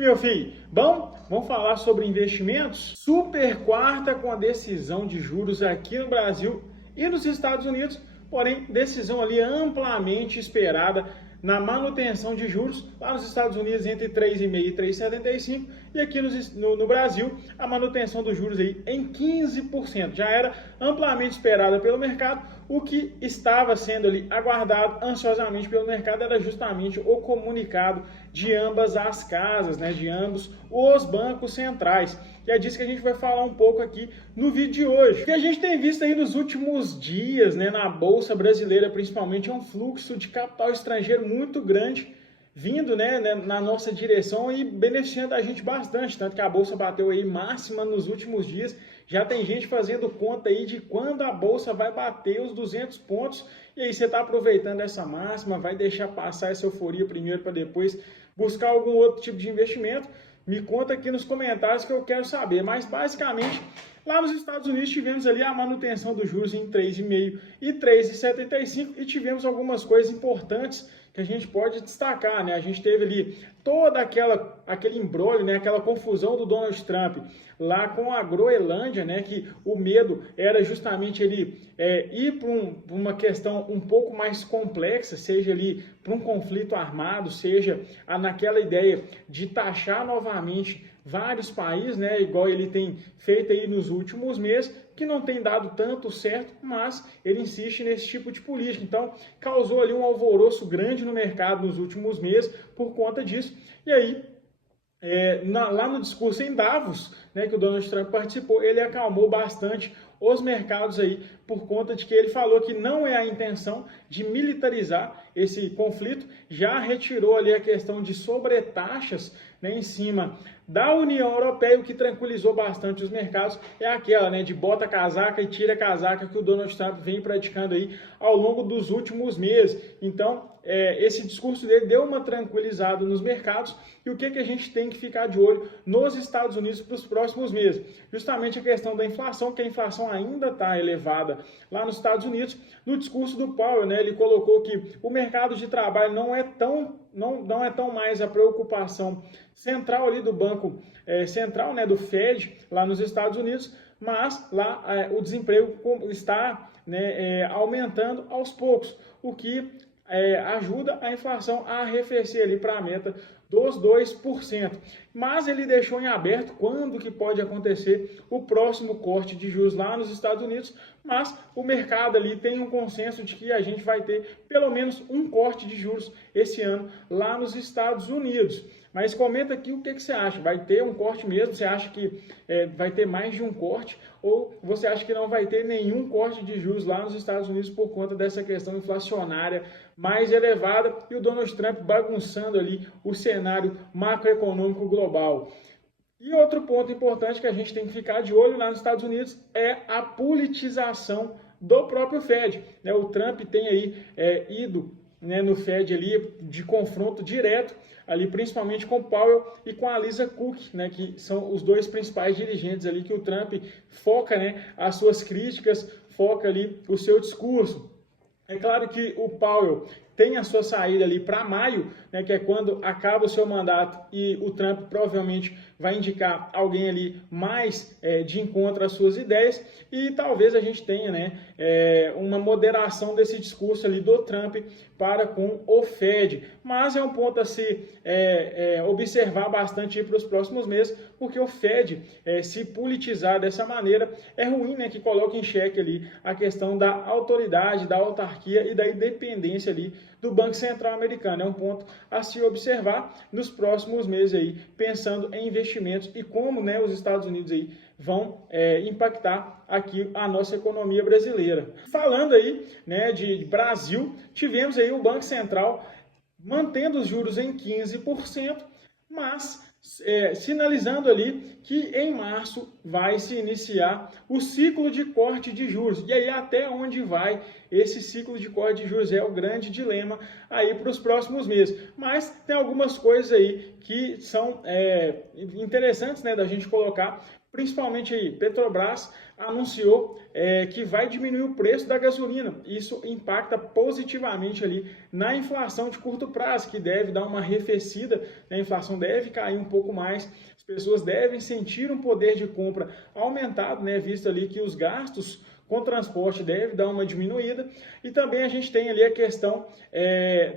Meu filho, bom, vamos falar sobre investimentos? Super quarta com a decisão de juros aqui no Brasil e nos Estados Unidos, porém decisão ali amplamente esperada na manutenção de juros lá nos Estados Unidos entre 3,5% e 3,75% e aqui no Brasil a manutenção dos juros aí em 15%. Já era amplamente esperada pelo mercado. O que estava sendo ali aguardado ansiosamente pelo mercado era justamente o comunicado de ambas as casas, né, de ambos os bancos centrais. E é disso que a gente vai falar um pouco aqui no vídeo de hoje. O que a gente tem visto aí nos últimos dias, né, na Bolsa Brasileira principalmente, é um fluxo de capital estrangeiro muito grande vindo, né, na nossa direção e beneficiando a gente bastante, tanto que a Bolsa bateu aí máxima nos últimos dias. Já tem gente fazendo conta aí de quando a Bolsa vai bater os 200 pontos, e aí você está aproveitando essa máxima, vai deixar passar essa euforia primeiro para depois buscar algum outro tipo de investimento? Me conta aqui nos comentários que eu quero saber. Mas basicamente, lá nos Estados Unidos tivemos ali a manutenção dos juros em 3,5% e 3,75% e tivemos algumas coisas importantes que a gente pode destacar, né? A gente teve ali toda aquele imbróglio, né? Aquela confusão do Donald Trump lá com a Groenlândia, né? Que o medo era justamente ele ir para uma questão um pouco mais complexa, seja ali para um conflito armado, seja naquela ideia de taxar novamente vários países, né, igual ele tem feito aí nos últimos meses, que não tem dado tanto certo, mas ele insiste nesse tipo de política. Então, causou ali um alvoroço grande no mercado nos últimos meses por conta disso. E aí, lá no discurso em Davos, né, que o Donald Trump participou, ele acalmou bastante os mercados aí, por conta de que ele falou que não é a intenção de militarizar esse conflito, já retirou ali a questão de sobretaxas, né, em cima da União Europeia. O que tranquilizou bastante os mercados é aquela, né, de bota casaca e tira casaca que o Donald Trump vem praticando aí ao longo dos últimos meses. Então, esse discurso dele deu uma tranquilizada nos mercados. E o que a gente tem que ficar de olho nos Estados Unidos para os próximos meses? Justamente a questão da inflação, que a inflação ainda está elevada lá nos Estados Unidos. No discurso do Powell, né, ele colocou que o mercado de trabalho não é tão mais a preocupação central ali do Banco Central, né, do Fed, lá nos Estados Unidos, mas lá o desemprego está, né, aumentando aos poucos, o que ajuda a inflação a arrefecer ali para a meta dos 2%. Mas ele deixou em aberto quando que pode acontecer o próximo corte de juros lá nos Estados Unidos, mas o mercado ali tem um consenso de que a gente vai ter pelo menos um corte de juros esse ano lá nos Estados Unidos. Mas comenta aqui o que você acha. Vai ter um corte mesmo? Você acha que vai ter mais de um corte? Ou você acha que não vai ter nenhum corte de juros lá nos Estados Unidos por conta dessa questão inflacionária mais elevada e o Donald Trump bagunçando ali o cenário macroeconômico global? E outro ponto importante que a gente tem que ficar de olho lá nos Estados Unidos é a politização do próprio Fed. O Trump tem aí ido, né, no Fed ali de confronto direto, ali principalmente com o Powell e com a Lisa Cook, né, que são os dois principais dirigentes ali que o Trump foca, né, as suas críticas, foca ali o seu discurso. É claro que o Powell tem a sua saída ali para maio, né, que é quando acaba o seu mandato e o Trump provavelmente vai indicar alguém ali mais de encontro às suas ideias, e talvez a gente tenha, né, uma moderação desse discurso ali do Trump para com o Fed. Mas é um ponto a se observar bastante para os próximos meses, porque o Fed se politizar dessa maneira é ruim, né, que coloca em xeque ali a questão da autoridade, da autarquia e da independência ali do Banco Central americano. É um ponto a se observar nos próximos meses aí, pensando em investimentos e como, né, os Estados Unidos aí vão impactar aqui a nossa economia brasileira. Falando aí, né, de Brasil, tivemos aí o Banco Central mantendo os juros em 15%, mas sinalizando ali que em março vai se iniciar o ciclo de corte de juros. E aí até onde vai esse ciclo de corte de juros é o grande dilema aí para os próximos meses. Mas tem algumas coisas aí que são interessantes, né, da gente colocar Principalmente aí, Petrobras anunciou que vai diminuir o preço da gasolina. Isso impacta positivamente ali na inflação de curto prazo, que deve dar uma arrefecida, né? A inflação deve cair um pouco mais, as pessoas devem sentir um poder de compra aumentado, né? Visto ali que os gastos com transporte deve dar uma diminuída, e também a gente tem ali a questão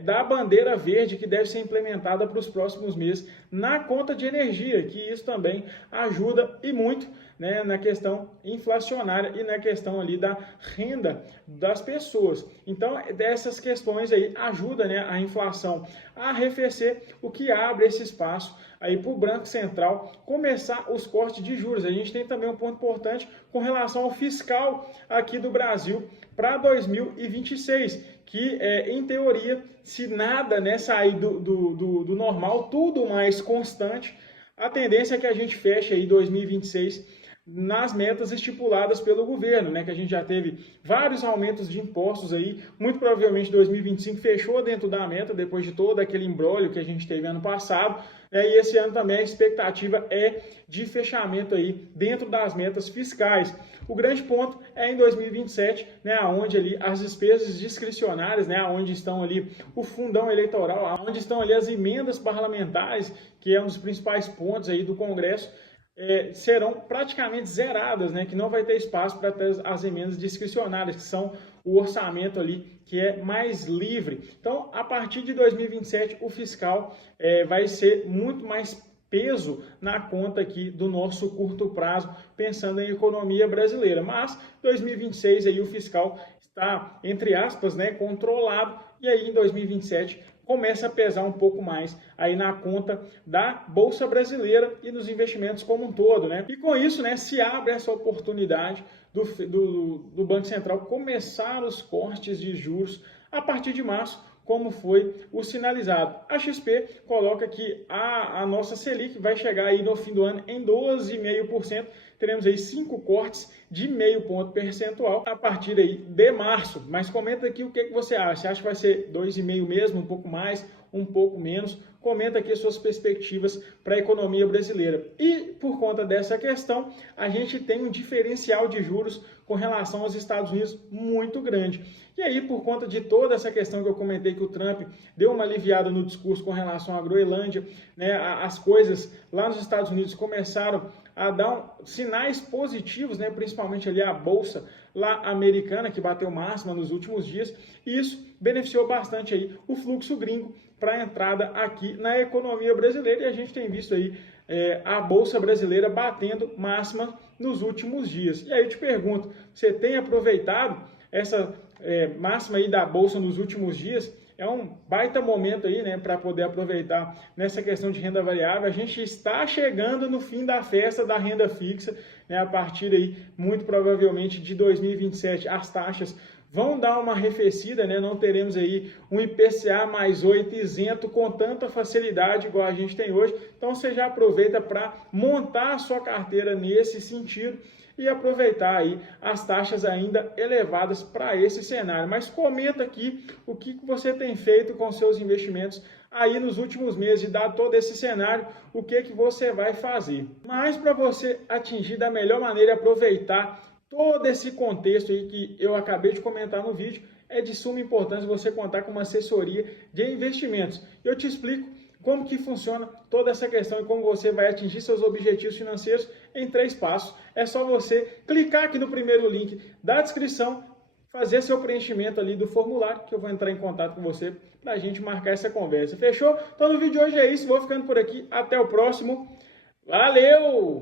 da bandeira verde que deve ser implementada para os próximos meses na conta de energia, que isso também ajuda e muito, né, na questão inflacionária e na questão ali da renda das pessoas. Então, dessas questões aí ajuda, né, a inflação a arrefecer, o que abre esse espaço aí para o Banco Central começar os cortes de juros. A gente tem também um ponto importante com relação ao fiscal aqui do Brasil para 2026, que em teoria, se nada, né, sair do normal, tudo mais constante, a tendência é que a gente feche aí 2026 nas metas estipuladas pelo governo, né, que a gente já teve vários aumentos de impostos aí, muito provavelmente 2025 fechou dentro da meta, depois de todo aquele imbróglio que a gente teve ano passado, e esse ano também a expectativa é de fechamento aí dentro das metas fiscais. O grande ponto é em 2027, né, onde ali as despesas discricionárias, né, onde estão ali o fundão eleitoral, onde estão ali as emendas parlamentares, que é um dos principais pontos aí do Congresso, serão praticamente zeradas, né, que não vai ter espaço para ter as emendas discricionárias, que são o orçamento ali que é mais livre. Então, a partir de 2027, o fiscal vai ser muito mais peso na conta aqui do nosso curto prazo, pensando em economia brasileira. Mas 2026 aí o fiscal está, entre aspas, né, controlado, e aí em 2027 começa a pesar um pouco mais aí na conta da Bolsa Brasileira e nos investimentos como um todo, né? E com isso, né, se abre essa oportunidade do Banco Central começar os cortes de juros a partir de março, como foi o sinalizado. A XP coloca que a nossa Selic vai chegar aí no fim do ano em 12,5%, teremos aí 5 cortes de meio ponto percentual a partir aí de março. Mas comenta aqui o que você acha. Você acha que vai ser 2,5 mesmo, um pouco mais, um pouco menos? Comenta aqui as suas perspectivas para a economia brasileira. E por conta dessa questão, a gente tem um diferencial de juros com relação aos Estados Unidos muito grande. E aí, por conta de toda essa questão que eu comentei, que o Trump deu uma aliviada no discurso com relação à Groenlândia, né, as coisas lá nos Estados Unidos começaram a dar sinais positivos, né, principalmente ali a bolsa lá americana, que bateu máxima nos últimos dias, e isso beneficiou bastante aí o fluxo gringo para a entrada aqui na economia brasileira, e a gente tem visto aí a Bolsa Brasileira batendo máxima nos últimos dias. E aí eu te pergunto, você tem aproveitado essa máxima aí da Bolsa nos últimos dias? É um baita momento aí, né, para poder aproveitar nessa questão de renda variável. A gente está chegando no fim da festa da renda fixa, né, a partir aí, muito provavelmente, de 2027, as taxas vão dar uma arrefecida, né? Não teremos aí um IPCA mais 8 isento com tanta facilidade igual a gente tem hoje. Então você já aproveita para montar a sua carteira nesse sentido e aproveitar aí as taxas ainda elevadas para esse cenário. Mas comenta aqui o que você tem feito com seus investimentos aí nos últimos meses, e dado todo esse cenário, o que você vai fazer. Mas para você atingir da melhor maneira, aproveitar todo esse contexto aí que eu acabei de comentar no vídeo, é de suma importância você contar com uma assessoria de investimentos. Eu te explico como que funciona toda essa questão e como você vai atingir seus objetivos financeiros em 3 passos. É só você clicar aqui no primeiro link da descrição, fazer seu preenchimento ali do formulário, que eu vou entrar em contato com você para a gente marcar essa conversa. Fechou? Então no vídeo de hoje é isso, vou ficando por aqui. Até o próximo. Valeu!